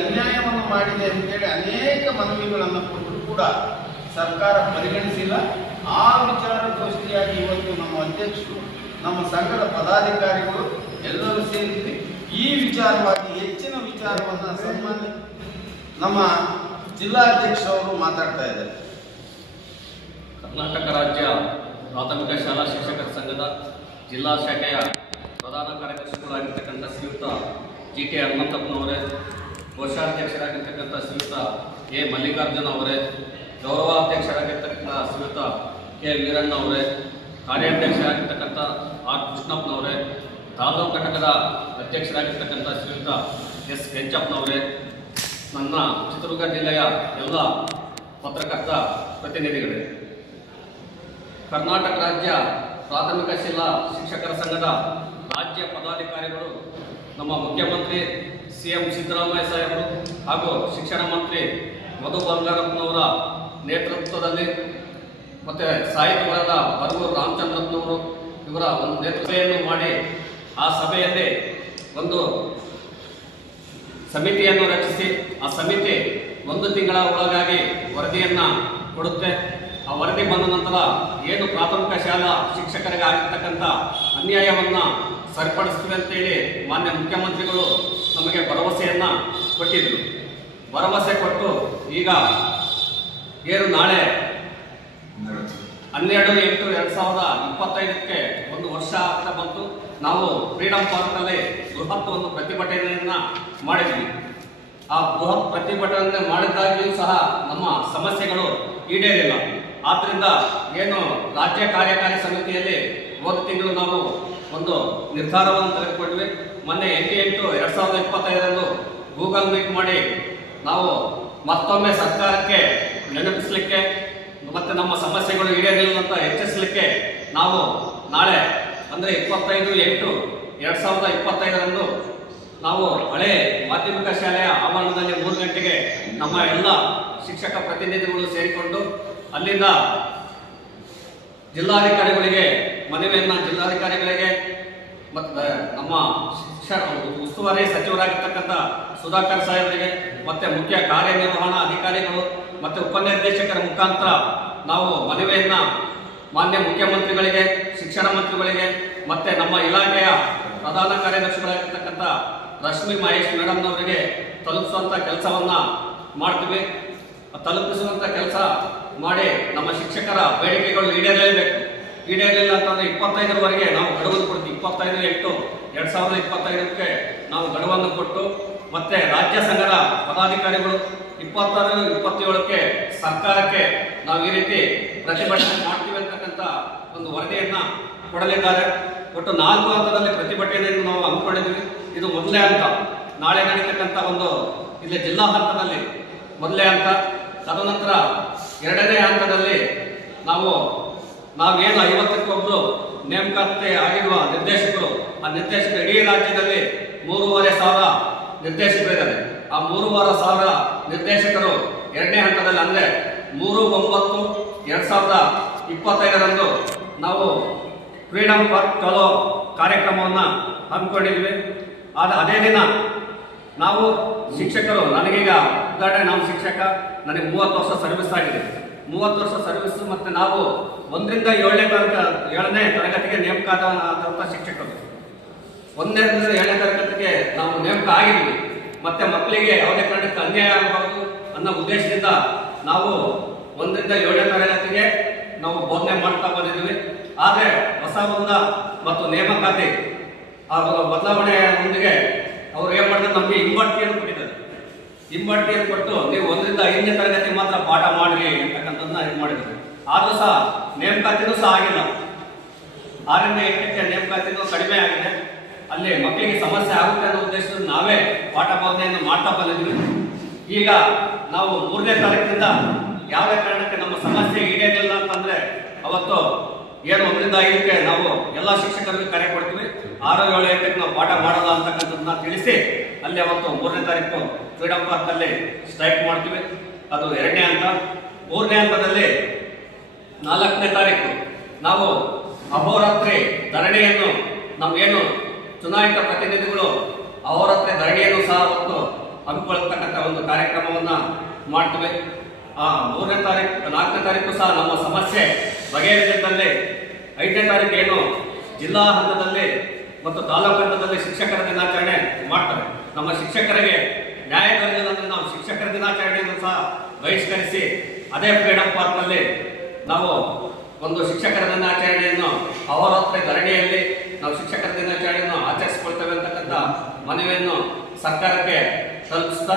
ಅನ್ಯಾಯವನ್ನು ಮಾಡಿದೆ ಅಂತೇಳಿ ಅನೇಕ ಮನವಿಗಳನ್ನು ಕೊಟ್ಟರೂ ಕೂಡ ಸರ್ಕಾರ ಪರಿಗಣಿಸಿಲ್ಲ. ಆ ವಿಚಾರಗೋಷ್ಠಿಯಾಗಿ ಇವತ್ತು ನಮ್ಮ ಅಧ್ಯಕ್ಷರು, ನಮ್ಮ ಸಂಘದ ಪದಾಧಿಕಾರಿಗಳು ಎಲ್ಲರೂ ಸೇರಿದ್ವಿ. ಈ ವಿಚಾರವಾಗಿ ಹೆಚ್ಚಿನ ವಿಚಾರವನ್ನು ಸನ್ಮಾನ್ಯ ನಮ್ಮ ಜಿಲ್ಲಾಧ್ಯಕ್ಷರವರು ಮಾತಾಡ್ತಾ ಇದ್ದಾರೆ. ಕರ್ನಾಟಕ ರಾಜ್ಯ ಪ್ರಾಥಮಿಕ ಶಾಲಾ ಶಿಕ್ಷಕರ ಸಂಘದ ಜಿಲ್ಲಾ ಶಾಖೆಯ ಪ್ರಧಾನ ಕಾರ್ಯದರ್ಶಿಗಳಾಗಿರ್ತಕ್ಕಂಥ ಶ್ರೀಯುತ GT ಹನುಮಂತಪ್ಪನವರೇ, ಕೋಶಾಧ್ಯಕ್ಷರಾಗಿರ್ತಕ್ಕಂಥ ಶ್ರೀಯುತ A ಮಲ್ಲಿಕಾರ್ಜುನ ಅವರೇ, ಗೌರವಾಧ್ಯಕ್ಷರಾಗಿರ್ತಕ್ಕಂಥ ಶ್ರೀಯುತ K ವೀರಣ್ಣ ಅವರೇ, ಕಾರ್ಯಾಧ್ಯಕ್ಷರಾಗಿರ್ತಕ್ಕಂಥ R ಕೃಷ್ಣಪ್ಪನವರೇ, ತಾಲೂಕು ಘಟಕದ ಅಧ್ಯಕ್ಷರಾಗಿರ್ತಕ್ಕಂಥ ಶ್ರೀಯುತ S ಕೆಂಚಪ್ಪನವರೇ, ನನ್ನ ಚಿತ್ರದುರ್ಗ ಜಿಲ್ಲೆಯ ಎಲ್ಲ ಪತ್ರಕರ್ತ ಪ್ರತಿನಿಧಿಗಳೇ, ಕರ್ನಾಟಕ ರಾಜ್ಯ ಪ್ರಾಥಮಿಕ ಶಾಲಾ ಶಿಕ್ಷಕರ ಸಂಘದ ರಾಜ್ಯ ಪದಾಧಿಕಾರಿಗಳು, ನಮ್ಮ ಮುಖ್ಯಮಂತ್ರಿ CM ಸಿದ್ದರಾಮಯ್ಯ ಸಾಹೇಬರು ಹಾಗೂ ಶಿಕ್ಷಣ ಮಂತ್ರಿ ಮಧು ಬಂಗಾರಪ್ಪನವರ ನೇತೃತ್ವದಲ್ಲಿ ಮತ್ತು ಸಾಹಿತ್ಯವಾದ ಬರಗೂರು ರಾಮಚಂದ್ರಪ್ಪನವರು ಇವರ ಒಂದು ನೇತೃತ್ವವನ್ನು ಮಾಡಿ ಆ ಸಭೆಯಲ್ಲಿ ಒಂದು ಸಮಿತಿಯನ್ನು ರಚಿಸಿ ಆ ಸಮಿತಿ 1 ತಿಂಗಳ ಒಳಗಾಗಿ ವರದಿಯನ್ನು ಕೊಡುತ್ತೆ. ಆ ವರದಿ ಬಂದ ನಂತರ ಏನು ಪ್ರಾಥಮಿಕ ಶಾಲಾ ಶಿಕ್ಷಕರಿಗೆ ಆಗಿರ್ತಕ್ಕಂಥ ಅನ್ಯಾಯವನ್ನು ಸರಿಪಡಿಸ್ತೀವಿ ಅಂತೇಳಿ ಮಾನ್ಯ ಮುಖ್ಯಮಂತ್ರಿಗಳು ನಮಗೆ ಭರವಸೆಯನ್ನು ಕೊಟ್ಟಿದ್ದರು. ಭರವಸೆ ಕೊಟ್ಟು ಈಗ ಏನು ನಾಳೆ 12/8/2025ಕ್ಕೆ 1 ವರ್ಷ ಆಗ್ತಾ ಬಂತು. ನಾವು ಫ್ರೀಡಂ ಪಾರ್ಕ್ನಲ್ಲಿ ಬೃಹತ್ ಒಂದು ಪ್ರತಿಭಟನೆಯನ್ನು ಮಾಡಿದ್ವಿ. ಆ ಬೃಹತ್ ಪ್ರತಿಭಟನೆ ಮಾಡಿದಾಗಿಯೂ ಸಹ ನಮ್ಮ ಸಮಸ್ಯೆಗಳು ಈಡೇರಿಲ್ಲ. ಆದ್ದರಿಂದ ಏನು ರಾಜ್ಯ ಕಾರ್ಯಕಾರಿ ಸಮಿತಿಯಲ್ಲಿ ಹೋದ ತಿಂಗಳು ನಾವು ಒಂದು ನಿರ್ಧಾರವನ್ನು ತೆಗೆದುಕೊಂಡ್ವಿ. ಮೊನ್ನೆ 8/8/2025 ಗೂಗಲ್ ಮೀಟ್ ಮಾಡಿ ನಾವು ಮತ್ತೊಮ್ಮೆ ಸರ್ಕಾರಕ್ಕೆ ನೆನಪಿಸಲಿಕ್ಕೆ ಮತ್ತು ನಮ್ಮ ಸಮಸ್ಯೆಗಳು ಈಡೇರಿಲ್ಲ ಅಂತ ಎಚ್ಚರಿಸಲಿಕ್ಕೆ ನಾವು ನಾಳೆ ಅಂದರೆ 25/8/2025 ನಾವು ಹಳೆ ಮಾಧ್ಯಮಿಕ ಶಾಲೆಯ ಆವರಣದಲ್ಲಿ 3 ಗಂಟೆಗೆ ನಮ್ಮ ಎಲ್ಲ ಶಿಕ್ಷಕ ಪ್ರತಿನಿಧಿಗಳು ಸೇರಿಕೊಂಡು ಅಲ್ಲಿಂದ ಜಿಲ್ಲಾಧಿಕಾರಿಗಳಿಗೆ ಮನವಿಯನ್ನು ಜಿಲ್ಲಾಧಿಕಾರಿಗಳಿಗೆ ಮತ್ತು ನಮ್ಮ ಶಿಕ್ಷಣ ಉಸ್ತುವಾರಿ ಸಚಿವರಾಗಿರ್ತಕ್ಕಂಥ ಸುಧಾಕರ್ ಸಾಹೇಬರಿಗೆ ಮತ್ತು ಮುಖ್ಯ ಕಾರ್ಯನಿರ್ವಹಣಾ ಅಧಿಕಾರಿಗಳು ಮತ್ತು ಉಪನಿರ್ದೇಶಕರ ಮುಖಾಂತರ ನಾವು ಮನವಿಯನ್ನು ಮಾನ್ಯ ಮುಖ್ಯಮಂತ್ರಿಗಳಿಗೆ, ಶಿಕ್ಷಣ ಮಂತ್ರಿಗಳಿಗೆ ಮತ್ತು ನಮ್ಮ ಇಲಾಖೆಯ ಪ್ರಧಾನ ಕಾರ್ಯದರ್ಶಿಗಳಾಗಿರ್ತಕ್ಕಂಥ ರಶ್ಮಿ ಮಹೇಶ್ ಮೇಡಮ್ನವರಿಗೆ ತಲುಪಿಸುವಂಥ ಕೆಲಸವನ್ನು ಮಾಡ್ತೀವಿ. ತಲುಪಿಸುವಂಥ ಕೆಲಸ ಮಾಡಿ ನಮ್ಮ ಶಿಕ್ಷಕರ ಬೇಡಿಕೆಗಳು ಈಡೇರಲೇಬೇಕು. ಈಡೇರಲಿಲ್ಲ ಅಂತಂದರೆ 25ರವರೆಗೆ ನಾವು ಗಡುವನ್ನು ಕೊಡ್ತೀವಿ. 25/8/2025ಕ್ಕೆ ನಾವು ಗಡುವನ್ನು ಕೊಟ್ಟು ಮತ್ತೆ ರಾಜ್ಯ ಸಂಘದ ಪದಾಧಿಕಾರಿಗಳು 26/27ಕ್ಕೆ ಸರ್ಕಾರಕ್ಕೆ ನಾವು ಈ ರೀತಿ ಪ್ರತಿಭಟನೆ ಮಾಡ್ತೀವಿ ಅಂತಕ್ಕಂಥ ಒಂದು ವರದಿಯನ್ನು ಕೊಡಲಿದ್ದಾರೆ. ಒಟ್ಟು 4 ಹಂತದಲ್ಲಿ ಪ್ರತಿಭಟನೆಯನ್ನು ನಾವು ಹಮ್ಮಿಕೊಂಡಿದ್ದೀವಿ. ಇದು ಮೊದಲನೇ ಹಂತ. ನಾಳೆ ನಡೀತಕ್ಕಂಥ ಒಂದು ಇಲ್ಲಿ ಜಿಲ್ಲಾ ಹಂತದಲ್ಲಿ ಮೊದಲನೇ ಹಂತ. ತದನಂತರ 2ನೇ ಹಂತದಲ್ಲಿ ನಾವೇನು 50ಕ್ಕೊಬ್ಬರು ನೇಮಕಾತಿ ಆಗಿರುವ ನಿರ್ದೇಶಕರು, ಆ ನಿರ್ದೇಶಕರು ಇಡೀ ರಾಜ್ಯದಲ್ಲಿ 3,500 ನಿರ್ದೇಶಕರಿದ್ದಾರೆ. ಆ 3,500 ನಿರ್ದೇಶಕರು 2ನೇ ಹಂತದಲ್ಲಿ ಅಂದರೆ 3/9/2025 ನಾವು ಫ್ರೀಡಂ ಪಾರ್ಕ್ ಚಲೋ ಕಾರ್ಯಕ್ರಮವನ್ನು ಹಮ್ಮಿಕೊಂಡಿದ್ವಿ. ಅದೇ ದಿನ ನಾವು ಶಿಕ್ಷಕರು, ನನಗೀಗ ಉದಾಹರಣೆ, ನಾವು ಶಿಕ್ಷಕ, ನನಗೆ 30 ವರ್ಷ ಸರ್ವಿಸ್ ಆಗಿದೆ. 30 ವರ್ಷ ಸರ್ವಿಸ್ ಮತ್ತು ನಾವು 1ರಿಂದ 7ನೇ ತರಗತಿಗೆ ನೇಮಕ ಆದಂಥ ಶಿಕ್ಷಕರು. 1ರಿಂದ 7ನೇ ತರಗತಿಗೆ ನಾವು ನೇಮಕ ಆಗಿದ್ವಿ. ಮತ್ತು ಮಕ್ಕಳಿಗೆ ಯಾವುದೇ ಕಾರಣಕ್ಕೆ ಅನ್ಯಾಯ ಆಗಬಾರ್ದು ಅನ್ನೋ ಉದ್ದೇಶದಿಂದ ನಾವು 1ರಿಂದ 7ನೇ ತರಗತಿಗೆ ನಾವು ಬೋಧನೆ ಮಾಡ್ತಾ ಬಂದಿದ್ವಿ. ಆದರೆ ಹೊಸ ಮತ್ತು ನೇಮಕಾತಿ ಬದಲಾವಣೆಯೊಂದಿಗೆ ಅವರು ಏನು ಮಾಡಿದ್ರೆ ನಮಗೆ ಹಿಂಬಡ್ತಿಯನ್ನು ಕೊಟ್ಟಿದ್ದಾರೆ. ಹಿಂಬಡ್ತಿಯನ್ನು ಕೊಟ್ಟು ನೀವು 1ರಿಂದ 5ನೇ ತರಗತಿ ಮಾತ್ರ ಪಾಠ ಮಾಡಿರಿ ಅಂತಕ್ಕಂಥದ್ದನ್ನ ಇದು ಮಾಡಿದ್ರು. ಆದರೂ ಸಹ ನೇಮಕಾತಿನೂ ಸಹ ಆಗಿಲ್ಲ. 6ರಿಂದ 8ಕ್ಕೆ ನೇಮಕಾತಿನೂ ಕಡಿಮೆ ಆಗಿದೆ. ಅಲ್ಲಿ ಮಕ್ಕಳಿಗೆ ಸಮಸ್ಯೆ ಆಗುತ್ತೆ ಅನ್ನೋ ಉದ್ದೇಶದಿಂದ ನಾವೇ ಪಾಠ ಬೋಧನೆಯನ್ನು ಮಾಡ್ತಾ ಬಂದಿದ್ವಿ. ಈಗ ನಾವು 3ನೇ ತಾರೀಕಿನಿಂದ ಯಾವುದೇ ಕಾರಣಕ್ಕೆ ನಮ್ಮ ಸಮಸ್ಯೆ ಈಡೇರಿಲ್ಲ ಅಂತಂದರೆ ಅವತ್ತು ಏನು 1ರಿಂದ 5ಕ್ಕೆ ನಾವು ಎಲ್ಲ ಶಿಕ್ಷಕರಿಗೆ ಕರೆ ಕೊಡ್ತೀವಿ. 6, 7, 8ಕ್ಕೆ ನಾವು ಪಾಠ ಮಾಡಲ್ಲ ಅಂತಕ್ಕಂಥದ್ದನ್ನ ತಿಳಿಸಿ ಅಲ್ಲಿ ಅವತ್ತು 3ನೇ ತಾರೀಕು ಫ್ರೀಡಂ ಪಾರ್ಕಲ್ಲಿ ಸ್ಟ್ರೈಕ್ ಮಾಡ್ತೀವಿ. ಅದು 2ನೇ ಹಂತ. 3ನೇ ಹಂತದಲ್ಲಿ 4ನೇ ತಾರೀಕು ನಾವು ಅಹೋರಾತ್ರಿ ಧರಣಿಯನ್ನು, ನಮಗೇನು ಚುನಾಯಿತ ಪ್ರತಿನಿಧಿಗಳು ಅಹೋರಾತ್ರಿ ಧರಣಿಯನ್ನು ಸಹ ಅವತ್ತು ಹಮ್ಮಿಕೊಳ್ಳತಕ್ಕಂಥ ಒಂದು ಕಾರ್ಯಕ್ರಮವನ್ನ ಮಾಡ್ತೇವೆ. 3ನೇ ತಾರೀಕು 4ನೇ ತಾರೀಕು ಸಹ ನಮ್ಮ ಸಮಸ್ಯೆ ಬಗೆಹರಿಸಿದ್ದಲ್ಲಿ 5ನೇ ತಾರೀಕು ಏನು ಜಿಲ್ಲಾ ಹಂತದಲ್ಲಿ ಮತ್ತು ತಾಲೂಕು ಹಂತದಲ್ಲಿ ಶಿಕ್ಷಕರ ದಿನಾಚರಣೆ ಮಾಡ್ತಾರೆ. ನಮ್ಮ ಶಿಕ್ಷಕರಿಗೆ ನ್ಯಾಯ ದೊರೆಯಲಿಲ್ಲ ಅಂದ್ರೆ ನಾವು ಶಿಕ್ಷಕರ ದಿನಾಚರಣೆಯನ್ನು ಸಹ ಬಹಿಷ್ಕರಿಸಿ ಅದೇ ಫ್ರೀಡಂ ಪಾರ್ಕ್ನಲ್ಲಿ ನಾವು ಒಂದು ಶಿಕ್ಷಕರ ದಿನಾಚರಣೆಯನ್ನು ಅಹೋರಾತ್ರಿ ಧರಣಿಯಲ್ಲಿ ನಾವು ಶಿಕ್ಷಕರ ದಿನಾಚರಣೆಯನ್ನು ಆಚರಿಸಿಕೊಳ್ತೇವೆ ಅಂತಕ್ಕಂಥ ಮನವಿಯನ್ನು ಸರ್ಕಾರಕ್ಕೆ ತಲುಪಿಸ್ತಾ